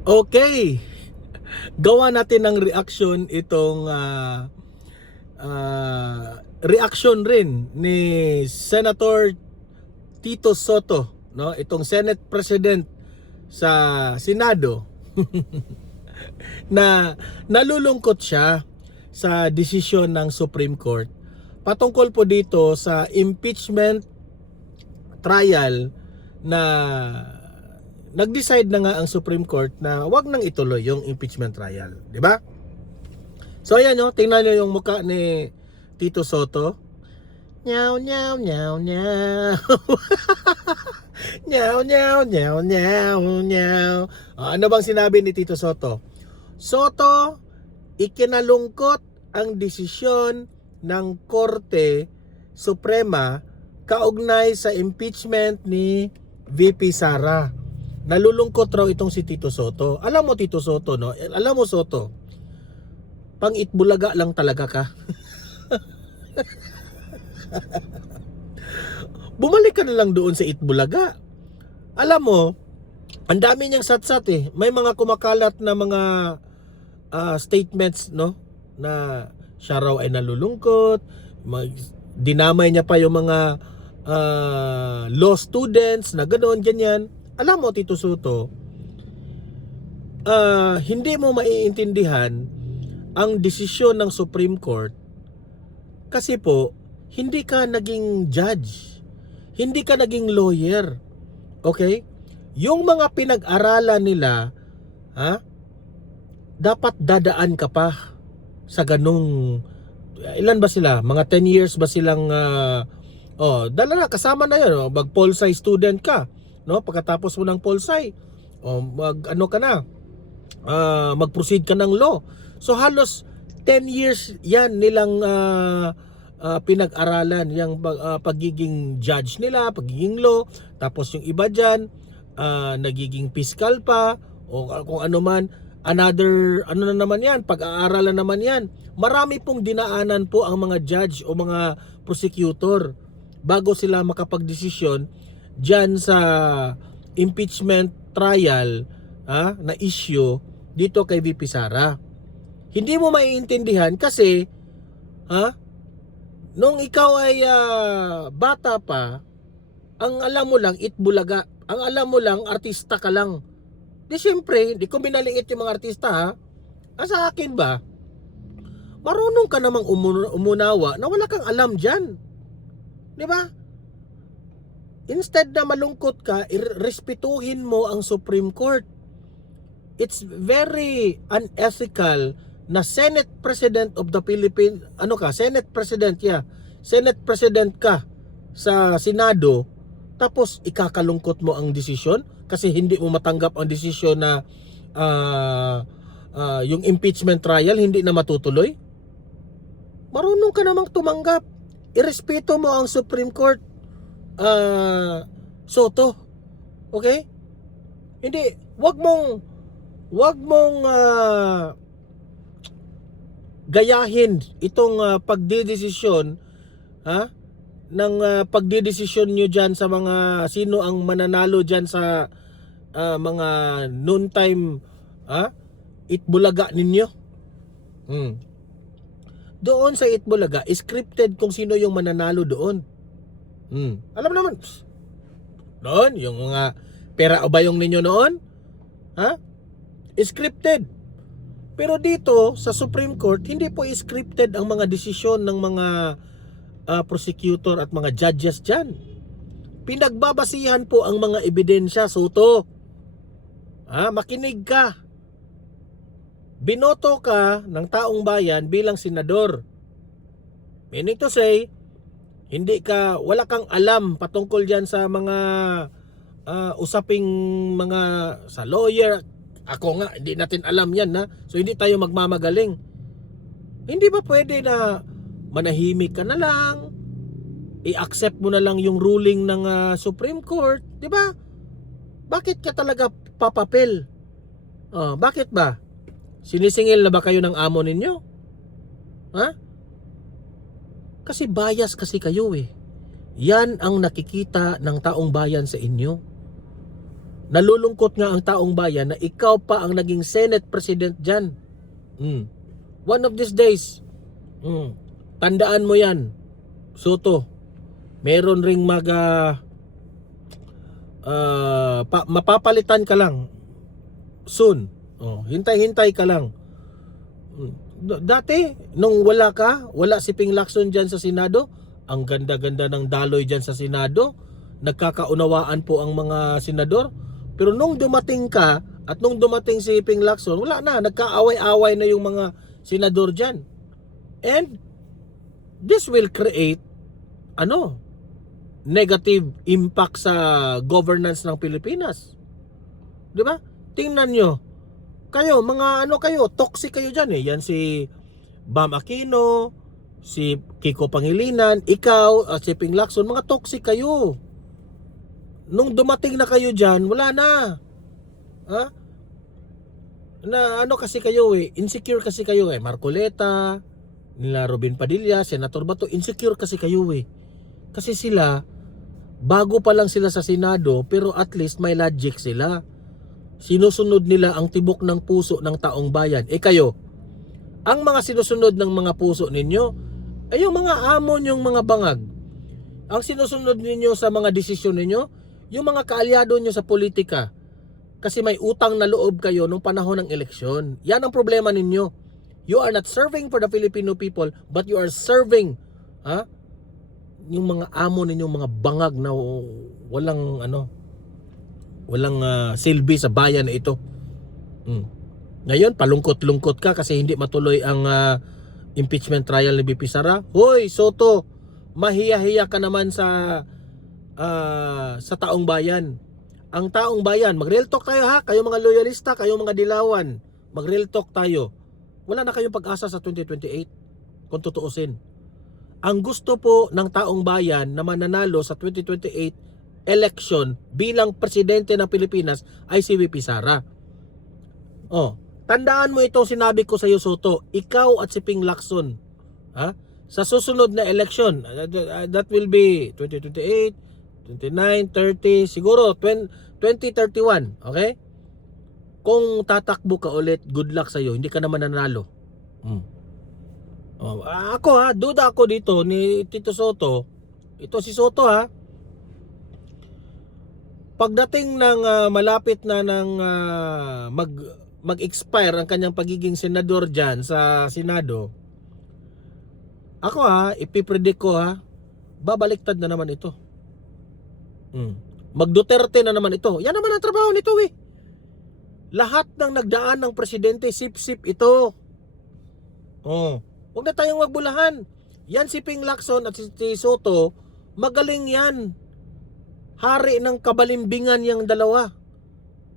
Okay, gawa natin ng reaction itong reaction rin ni Senator Tito Soto, no? Itong Senate President sa Senado na nalulungkot siya sa desisyon ng Supreme Court patungkol po dito sa impeachment trial na nag-decide na nga ang Supreme Court na wag nang ituloy yung impeachment trial, di ba? So ayan, no, tingnan niyo yung mukha ni Tito Soto. Nyaw nyaw nyaw nyaw. Nyaw nyaw nyaw nyaw nyaw. Ano bang sinabi ni Tito Soto? Soto, ikinalungkot ang desisyon ng Korte Suprema kaugnay sa impeachment ni VP Sara. Nalulungkot raw itong si Tito Soto. Alam mo Tito Soto, no? Alam mo Soto, pang Itbulaga lang talaga ka. Bumalik ka na lang doon sa Itbulaga. Alam mo, ang dami niyang satsat eh. May mga kumakalat na mga statements, no? Na siya raw ay nalulungkot. Dinamay niya pa yung mga law students na ganoon, ganyan. Alam mo Tito Soto, hindi mo maiintindihan ang desisyon ng Supreme Court kasi po hindi ka naging judge, hindi ka naging lawyer. Okay? Yung mga pinag-aralan nila, dapat dadaan ka pa sa ganung, ilan ba sila? Mga 10 years ba silang dala na, kasama na yan, mag pol sci student ka, no? Pagkatapos mo ng pol sci, mag ano ka na, mag-proceed ka ng law. So halos 10 years yan nilang pinag-aralan yung pagiging judge nila, pagiging law. Tapos yung iba dyan, nagiging fiscal pa, o kung ano man, another, ano na naman yan, pag-aaralan naman yan. Marami pong dinaanan po ang mga judge o mga prosecutor bago sila makapagdesisyon dyan sa impeachment trial na issue dito kay VP Sara. Hindi mo maiintindihan kasi nung ikaw ay bata pa, ang alam mo lang Itbulaga, ang alam mo lang artista ka lang. Di syempre, di ko binaliit yung mga artista sa akin ba, marunong ka namang umunawa na wala kang alam dyan. Di ba? Instead na malungkot ka, respetuhin mo ang Supreme Court. It's very unethical na Senate President of the Philippines, Senate President, Senate President ka sa Senado, tapos ikakalungkot mo ang desisyon kasi hindi mo matanggap ang desisyon na yung impeachment trial hindi na matutuloy. Marunong ka namang tumanggap. Irespeto mo ang Supreme Court, Soto. Okay? Hindi, wag mong gayahin itong pagdedesisyon ng pagdedesisyon nyo dyan sa mga sino ang mananalo dyan sa mga noontime Itbulaga ninyo. Doon sa Itbulaga, scripted kung sino yung mananalo doon. Alam naman, doon, yung mga pera o bayong ninyo noon, scripted. Pero dito, sa Supreme Court, hindi po scripted ang mga desisyon ng mga prosecutor at mga judges dyan. Pinagbabasihan po ang mga ebidensya, Soto. Makinig ka. Binoto ka ng taong bayan bilang senador. Meaning to say, wala kang alam patungkol dyan sa mga usaping mga sa lawyer. Ako nga, hindi natin alam yan so hindi tayo magmamagaling. Hindi ba pwede na manahimik ka na lang, i-accept mo na lang yung ruling ng Supreme Court, di ba? Bakit ka talaga papapel? Bakit ba? Sinisingil na ba kayo ng amo ninyo? Kasi bias kasi kayo eh. Yan ang nakikita ng taong bayan sa inyo. Nalulungkot nga ang taong bayan na ikaw pa ang naging Senate President dyan. One of these days, tandaan mo yan, Soto. Meron ring mapapalitan ka lang soon. Hintay-hintay ka lang. Dati, nung wala si Ping Lacson dyan sa Senado, ang ganda-ganda ng daloy dyan sa Senado, nagkakaunawaan po ang mga senador. Pero nung dumating ka, at nung dumating si Ping Lacson, wala na, nagkaaway-away na yung mga senador dyan. And this will create negative impact sa governance ng Pilipinas. Di ba? Tingnan nyo. Kayo, mga toxic kayo dyan eh. Yan si Bam Aquino, si Kiko Pangilinan, ikaw, si Ping Lacson, mga toxic kayo. Nung dumating na kayo dyan, wala na. Kasi kayo eh, insecure kasi kayo eh. Marcoleta, nila Robin Padilla, Senator Bato, insecure kasi kayo eh. Kasi sila, bago pa lang sila sa Senado, pero at least may logic sila. Sinusunod nila ang tibok ng puso ng taong bayan. Kayo, ang mga sinusunod ng mga puso ninyo, ay yung mga amo nyong mga bangag. Ang sinusunod ninyo sa mga desisyon ninyo, yung mga kaalyado nyo sa politika. Kasi may utang na loob kayo nung panahon ng eleksyon. Yan ang problema ninyo. You are not serving for the Filipino people, but you are serving yung mga amo ninyong mga bangag na walang silbi sa bayan na ito. Ngayon, palungkot-lungkot ka kasi hindi matuloy ang impeachment trial ni BP Sara. Hoy, Soto, mahiya-hiya ka naman sa taong bayan. Ang taong bayan, mag-real talk tayo ha, kayo mga loyalista, kayo mga dilawan, mag-real talk tayo. Wala na kayong pag-asa sa 2028 kung tutuusin. Ang gusto po ng taong bayan na mananalo sa 2028 election bilang presidente ng Pilipinas ay si VP Sara. Tandaan mo itong sinabi ko sa iyo, Soto. Ikaw at si Ping Lacson, sa susunod na election, that will be 2028, 29, 30, siguro 2031, okay? Kung tatakbo ka ulit, good luck sa iyo, hindi ka naman nanalo. Ako duda ako dito ni Tito Soto. Ito si Soto pagdating ng malapit na ng mag-expire ang kanyang pagiging senador dyan sa Senado, ako ipipredict ko babaliktad na naman ito. Mag-Duterte na naman ito. Yan naman ang trabaho nito eh. Lahat ng nagdaan ng presidente, sip-sip ito. Huwag na tayong magbulahan. Yan si Ping Lacson at si Soto, magaling yan. Hari ng kabalimbingan yung dalawa.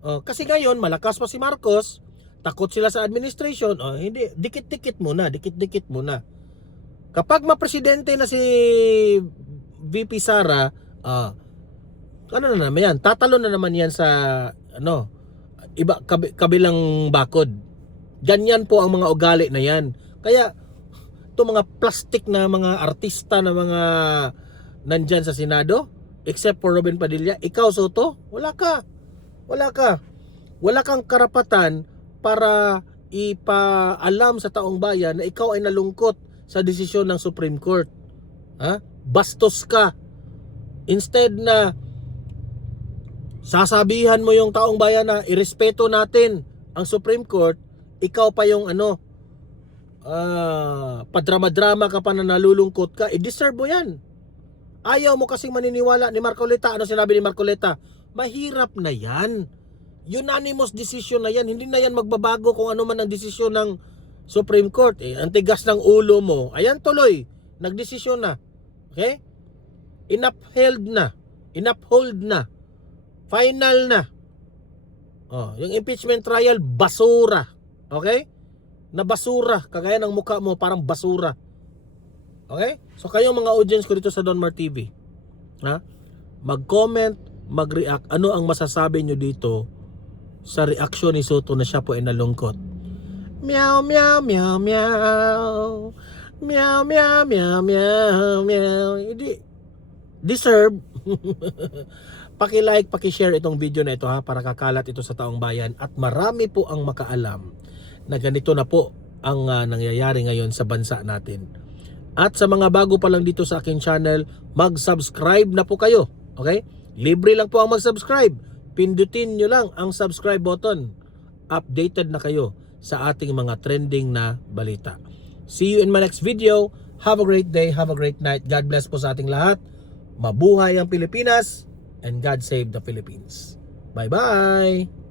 Kasi ngayon, malakas pa si Marcos, takot sila sa administration. Hindi, dikit-dikit muna. Kapag mapresidente na si VP Sara, na naman yan? Tatalo na naman yan sa kabilang bakod. Ganyan po ang mga ugali na yan. Kaya, itong mga plastic na mga artista na mga nandyan sa Senado, except for Robin Padilla, ikaw Soto, wala ka. Wala kang karapatan para ipaalam sa taong bayan na ikaw ay nalungkot sa desisyon ng Supreme Court. Bastos ka. Instead na sasabihan mo yung taong bayan na irespeto natin ang Supreme Court, ikaw pa yung padrama-drama ka pa na nalulungkot ka, deserve mo yan. Ayaw mo kasing maniniwala ni Marcoleta. Ano sinabi ni Marcoleta? Mahirap na yan. Unanimous decision na yan. Hindi na yan magbabago kung ano man ang desisyon ng Supreme Court. Ang tigas ng ulo mo. Ayan tuloy. Nagdesisyon na. Okay? Inuphold na. Final na. Yung impeachment trial, basura. Okay? Na basura. Kagaya ng mukha mo, parang basura. Okay? So kayong mga audience ko dito sa Don Mar TV, mag-comment, mag-react. Ano ang masasabi nyo dito sa reaksyon ni Soto na siya po ay nalungkot? Meow, meow, meow, meow. Meow, meow, meow, meow, meow. Hindi. Deserve. paki-like, paki-share itong video na ito ha, para kakalat ito sa taong bayan at marami po ang makaalam na ganito na po ang nangyayari ngayon sa bansa natin. At sa mga bago pa lang dito sa aking channel, mag-subscribe na po kayo. Okay? Libre lang po ang mag-subscribe. Pindutin nyo lang ang subscribe button. Updated na kayo sa ating mga trending na balita. See you in my next video. Have a great day, have a great night. God bless po sa ating lahat. Mabuhay ang Pilipinas and God save the Philippines. Bye-bye!